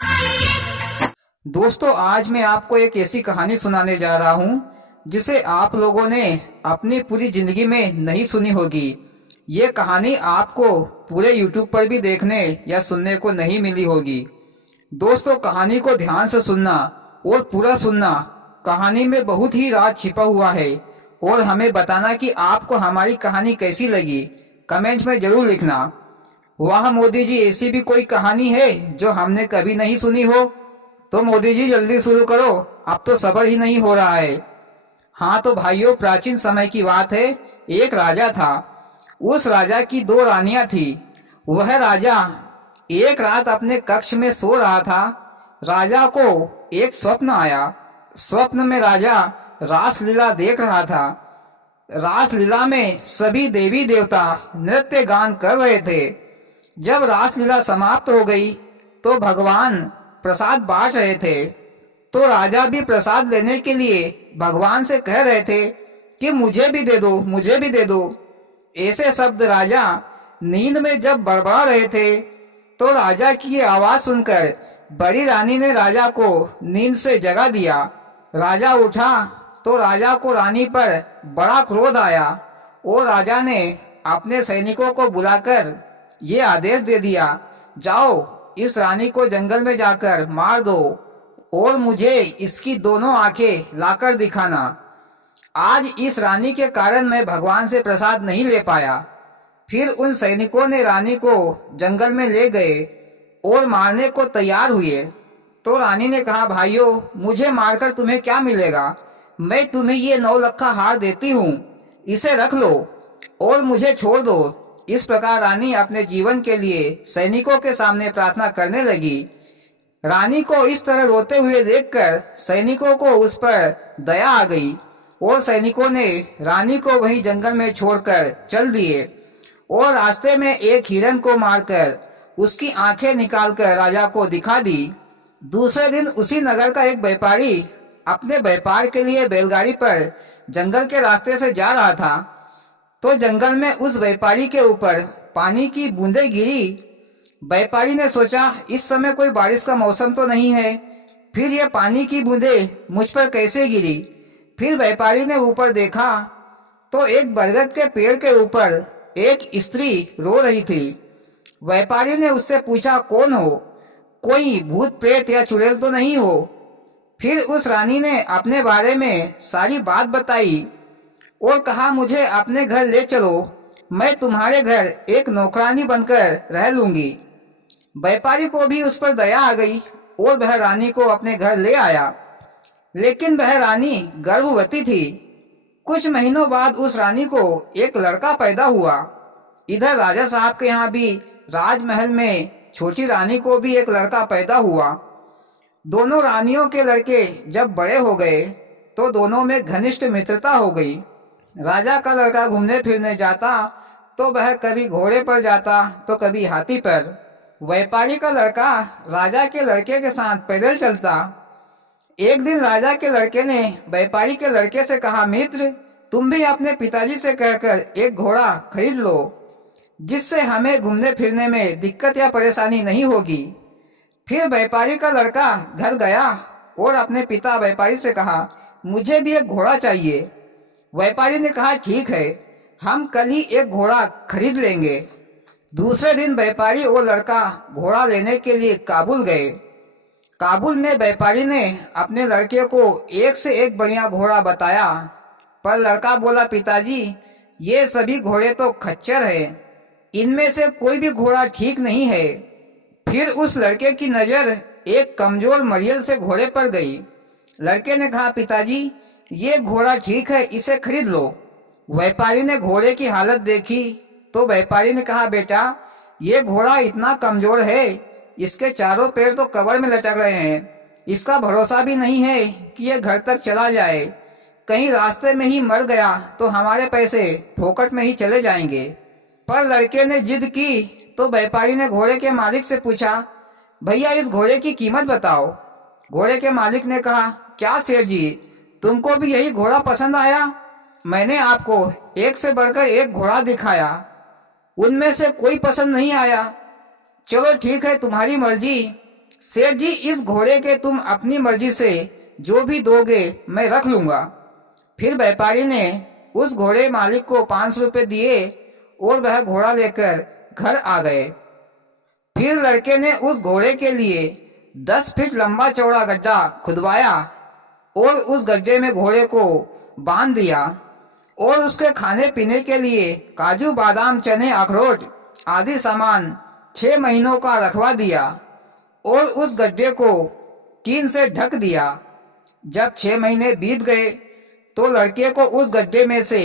दोस्तों, आज मैं आपको एक ऐसी कहानी सुनाने जा रहा हूँ जिसे आप लोगों ने अपनी पूरी जिंदगी में नहीं सुनी होगी। ये कहानी आपको पूरे YouTube पर भी देखने या सुनने को नहीं मिली होगी। दोस्तों, कहानी को ध्यान से सुनना और पूरा सुनना। कहानी में बहुत ही राज छिपा हुआ है और हमें बताना कि आपको हमारी कहानी कैसी लगी। कमेंट में जरूर लिखना। वाह मोदी जी, ऐसी भी कोई कहानी है जो हमने कभी नहीं सुनी हो? तो मोदी जी जल्दी शुरू करो, अब तो सब्र ही नहीं हो रहा है। हाँ तो भाइयों, प्राचीन समय की बात है। एक राजा था। उस राजा की दो रानियां थी। वह राजा एक रात अपने कक्ष में सो रहा था। राजा को एक स्वप्न आया। स्वप्न में राजा रासलीला देख रहा था। रासलीला में सभी देवी देवता नृत्य गान कर रहे थे। जब रासलीला समाप्त हो गई तो भगवान प्रसाद बांट रहे थे। तो राजा भी प्रसाद लेने के लिए भगवान से कह रहे थे कि मुझे भी दे दो, मुझे भी दे दो। ऐसे शब्द राजा नींद में जब बड़बड़ा रहे थे तो राजा की ये आवाज सुनकर बड़ी रानी ने राजा को नींद से जगा दिया। राजा उठा तो राजा को रानी पर बड़ा क्रोध आया और राजा ने अपने सैनिकों को बुलाकर ये आदेश दे दिया, जाओ इस रानी को जंगल में जाकर मार दो और मुझे इसकी दोनों आंखें लाकर दिखाना। आज इस रानी के कारण मैं भगवान से प्रसाद नहीं ले पाया। फिर उन सैनिकों ने रानी को जंगल में ले गए और मारने को तैयार हुए। तो रानी ने कहा, भाइयों, मुझे मारकर तुम्हें क्या मिलेगा? मैं तुम्हें ये 9 लखा हार देती हूँ, इसे रख लो और मुझे छोड़ दो। इस प्रकार रानी अपने जीवन के लिए सैनिकों के सामने प्रार्थना करने लगी। रानी को इस तरह रोते हुए देखकर सैनिकों को उस पर दया आ गई और सैनिकों ने रानी को वहीं जंगल में छोड़कर चल दिए और रास्ते में एक हिरन को मारकर उसकी आंखें निकालकर राजा को दिखा दी। दूसरे दिन उसी नगर का एक व्यापारी अपने व्यापार के लिए बैलगाड़ी पर जंगल के रास्ते से जा रहा था। तो जंगल में उस व्यापारी के ऊपर पानी की बूंदें गिरी। व्यापारी ने सोचा, इस समय कोई बारिश का मौसम तो नहीं है, फिर ये पानी की बूंदें मुझ पर कैसे गिरी? फिर व्यापारी ने ऊपर देखा तो एक बरगद के पेड़ के ऊपर एक स्त्री रो रही थी। व्यापारी ने उससे पूछा, कौन हो? कोई भूत प्रेत या चुड़ैल तो नहीं हो? फिर उस रानी ने अपने बारे में सारी बात बताई और कहा, मुझे अपने घर ले चलो, मैं तुम्हारे घर एक नौकरानी बनकर रह लूंगी। व्यापारी को भी उस पर दया आ गई और वह रानी को अपने घर ले आया। लेकिन वह रानी गर्भवती थी। कुछ महीनों बाद उस रानी को एक लड़का पैदा हुआ। इधर राजा साहब के यहाँ भी राजमहल में छोटी रानी को भी एक लड़का पैदा हुआ। दोनों रानियों के लड़के जब बड़े हो गए तो दोनों में घनिष्ठ मित्रता हो गई। राजा का लड़का घूमने फिरने जाता तो वह कभी घोड़े पर जाता तो कभी हाथी पर। व्यापारी का लड़का राजा के लड़के के साथ पैदल चलता। एक दिन राजा के लड़के ने व्यापारी के लड़के से कहा, मित्र, तुम भी अपने पिताजी से कहकर एक घोड़ा खरीद लो, जिससे हमें घूमने फिरने में दिक्कत या परेशानी नहीं होगी। फिर व्यापारी का लड़का घर गया और अपने पिता व्यापारी से कहा, मुझे भी एक घोड़ा चाहिए। व्यापारी ने कहा, ठीक है, हम कल ही एक घोड़ा खरीद लेंगे। दूसरे दिन व्यापारी और लड़का घोड़ा लेने के लिए काबुल गए। काबुल में व्यापारी ने अपने लड़के को एक से एक बढ़िया घोड़ा बताया, पर लड़का बोला, पिताजी, ये सभी घोड़े तो खच्चर है, इनमें से कोई भी घोड़ा ठीक नहीं है। फिर उस लड़के की नजर एक कमजोर मरियल से घोड़े पर गई। लड़के ने कहा, पिताजी, ये घोड़ा ठीक है, इसे खरीद लो। व्यापारी ने घोड़े की हालत देखी तो व्यापारी ने कहा, बेटा, ये घोड़ा इतना कमजोर है, इसके चारों पैर तो कब्र में लटक रहे हैं, इसका भरोसा भी नहीं है कि ये घर तक चला जाए। कहीं रास्ते में ही मर गया तो हमारे पैसे फोकट में ही चले जाएंगे। पर लड़के ने जिद की तो व्यापारी ने घोड़े के मालिक से पूछा, भैया, इस घोड़े की कीमत बताओ। घोड़े के मालिक ने कहा, क्या सेठ जी, तुमको भी यही घोड़ा पसंद आया? मैंने आपको एक से बढ़कर एक घोड़ा दिखाया, उनमें से कोई पसंद नहीं आया। चलो ठीक है, तुम्हारी मर्जी, सेठ जी, इस घोड़े के तुम अपनी मर्जी से जो भी दोगे मैं रख लूंगा। फिर व्यापारी ने उस घोड़े मालिक को 500 रुपये दिए और वह घोड़ा लेकर घर आ गए। फिर लड़के ने उस घोड़े के लिए 10 फीट लंबा चौड़ा गड्ढा खुदवाया और उस गड्ढे में घोड़े को बांध दिया और उसके खाने पीने के लिए काजू बादाम चने अखरोट आदि सामान 6 महीनों का रखवा दिया और उस गड्ढे को टीन से ढक दिया। जब 6 महीने बीत गए तो लड़के को उस गड्ढे में से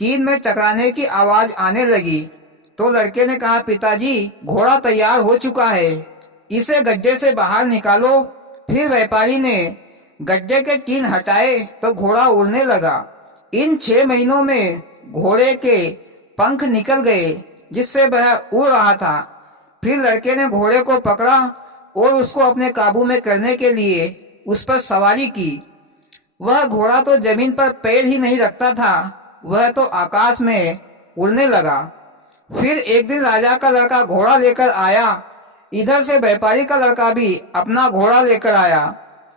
टीन में टकराने की आवाज आने लगी। तो लड़के ने कहा, पिताजी घोड़ा तैयार हो चुका है, इसे गड्ढे से बाहर निकालो। फिर व्यापारी ने गड्ढे के टीन हटाए तो घोड़ा उड़ने लगा। इन 6 महीनों में घोड़े के पंख निकल गए जिससे वह उड़ रहा था। फिर लड़के ने घोड़े को पकड़ा और उसको अपने काबू में करने के लिए उस पर सवारी की। वह घोड़ा तो जमीन पर पैर ही नहीं रखता था, वह तो आकाश में उड़ने लगा। फिर एक दिन राजा का लड़का घोड़ा लेकर आया। इधर से व्यापारी का लड़का भी अपना घोड़ा लेकर आया।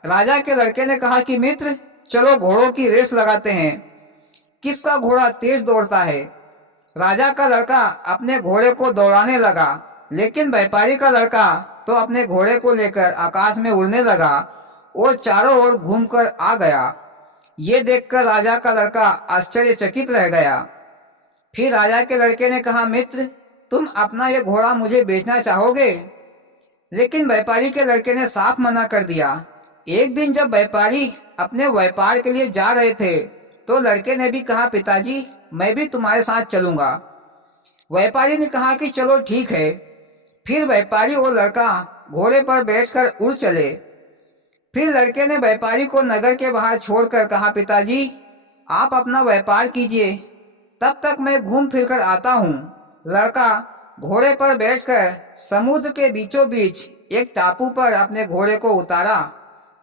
राजा के लड़के ने कहा कि मित्र, चलो घोड़ों की रेस लगाते हैं, किसका घोड़ा तेज दौड़ता है। राजा का लड़का अपने घोड़े को दौड़ाने लगा, लेकिन व्यापारी का लड़का तो अपने घोड़े को लेकर आकाश में उड़ने लगा और चारों ओर घूमकर आ गया। ये देखकर राजा का लड़का आश्चर्यचकित रह गया। फिर राजा के लड़के ने कहा, मित्र, तुम अपना ये घोड़ा मुझे बेचना चाहोगे? लेकिन व्यापारी के लड़के ने साफ मना कर दिया। एक दिन जब व्यापारी अपने व्यापार के लिए जा रहे थे तो लड़के ने भी कहा, पिताजी मैं भी तुम्हारे साथ चलूंगा। व्यापारी ने कहा कि चलो ठीक है। फिर व्यापारी और लड़का घोड़े पर बैठकर उड़ चले। फिर लड़के ने व्यापारी को नगर के बाहर छोड़कर कहा, पिताजी आप अपना व्यापार कीजिए, तब तक मैं घूम फिर कर आता हूँ। लड़का घोड़े पर बैठकर समुद्र के बीचों बीच एक टापू पर अपने घोड़े को उतारा।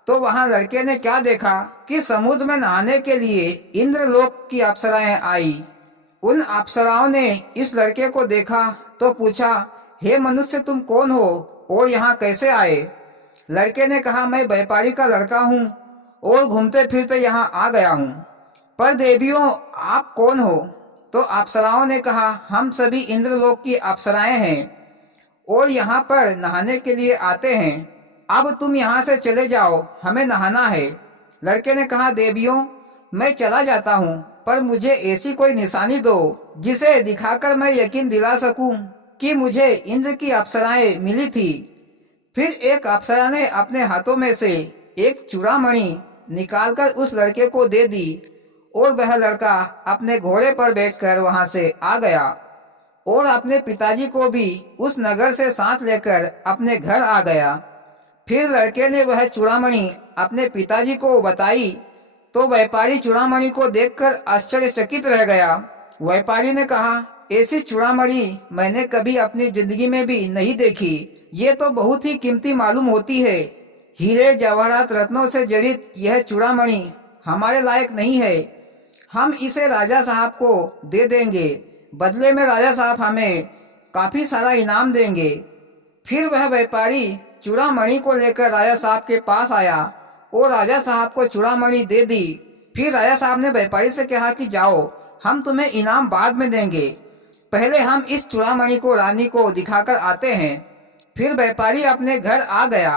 तो वहां लड़के ने क्या देखा कि समुद्र में नहाने के लिए इंद्रलोक की अप्सराएं आई। उन अप्सराओं ने इस लड़के को देखा तो पूछा, हे मनुष्य, तुम कौन हो और यहाँ कैसे आए? लड़के ने कहा, मैं व्यापारी का लड़का हूँ और घूमते फिरते यहाँ आ गया हूँ। पर देवियों, आप कौन हो? तो अप्सराओं ने कहा, हम सभी इंद्रलोक की अप्सराएं हैं और यहाँ पर नहाने के लिए आते हैं। अब तुम यहाँ से चले जाओ, हमें नहाना है। लड़के ने कहा, देवियों मैं चला जाता हूँ, पर मुझे ऐसी कोई निशानी दो जिसे दिखाकर मैं यकीन दिला सकूं कि मुझे इंद्र की अप्सराएं मिली थी। फिर एक अप्सरा ने अपने हाथों में से एक चूड़ामणि निकालकर उस लड़के को दे दी और वह लड़का अपने घोड़े पर बैठकर वहां से आ गया और अपने पिताजी को भी उस नगर से साथ लेकर अपने घर आ गया। फिर लड़के ने वह चूड़ामणि अपने पिताजी को बताई तो व्यापारी चूड़ामणि को देखकर आश्चर्यचकित रह गया। व्यापारी ने कहा, ऐसी चूड़ामणि मैंने कभी अपनी जिंदगी में भी नहीं देखी। ये तो बहुत ही कीमती मालूम होती है। हीरे जवाहरात रत्नों से जड़ित यह चूड़ामणि हमारे लायक नहीं है। हम इसे राजा साहब को दे देंगे, बदले में राजा साहब हमें काफी सारा इनाम देंगे। फिर वह व्यापारी चूड़ामणि को लेकर राजा साहब के पास आया और राजा साहब को चूड़ामणि दे दी। फिर राजा साहब ने व्यापारी से कहा कि जाओ, हम तुम्हें इनाम बाद में देंगे, पहले हम इस चूड़ामणि को रानी को दिखाकर आते हैं। फिर व्यापारी अपने घर आ गया।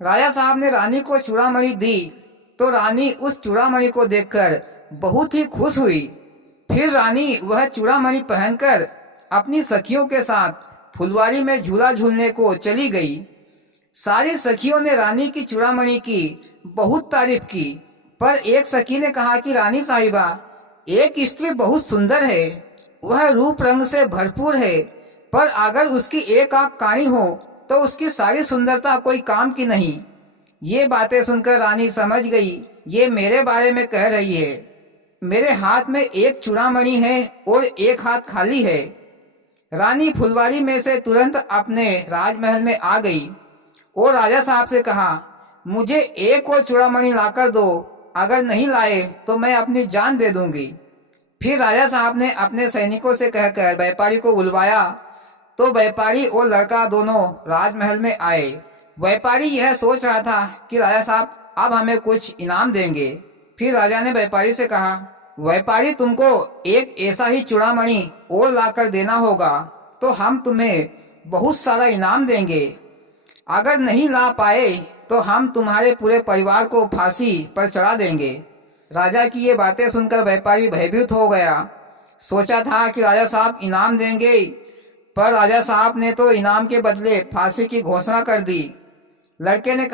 राजा साहब ने रानी को चूड़ामणि दी तो रानी उस चूड़ामणि को देखकर बहुत ही खुश हुई। फिर रानी वह चूड़ामणि पहनकर अपनी सखियों के साथ फुलवारी में झूला झूलने को चली गई। सारी सखियों ने रानी की चूड़ामणि की बहुत तारीफ की, पर एक सखी ने कहा कि रानी साहिबा, एक स्त्री बहुत सुंदर है, वह रूप रंग से भरपूर है, पर अगर उसकी एक आंख काणी हो तो उसकी सारी सुंदरता कोई काम की नहीं। ये बातें सुनकर रानी समझ गई, ये मेरे बारे में कह रही है। मेरे हाथ में एक चूड़ामणि है और एक हाथ खाली है। रानी फुलवारी में से तुरंत अपने राजमहल में आ गई और राजा साहब से कहा, मुझे एक और चूड़ामणि लाकर दो, अगर नहीं लाए तो मैं अपनी जान दे दूंगी। फिर राजा साहब ने अपने सैनिकों से कहकर व्यापारी को बुलवाया तो व्यापारी और लड़का दोनों राजमहल में आए। व्यापारी यह सोच रहा था कि राजा साहब अब हमें कुछ इनाम देंगे। फिर राजा ने व्यापारी से कहा, व्यापारी तुमको एक ऐसा ही चूड़ामणि और लाकर देना होगा तो हम तुम्हें बहुत सारा इनाम देंगे। अगर नहीं ला पाए तो हम तुम्हारे पूरे परिवार को फांसी पर चढ़ा देंगे। राजा की ये बातें सुनकर व्यापारी भयभीत हो गया। सोचा था कि राजा साहब इनाम देंगे, पर राजा साहब ने तो इनाम के बदले फांसी की घोषणा कर दी। लड़के ने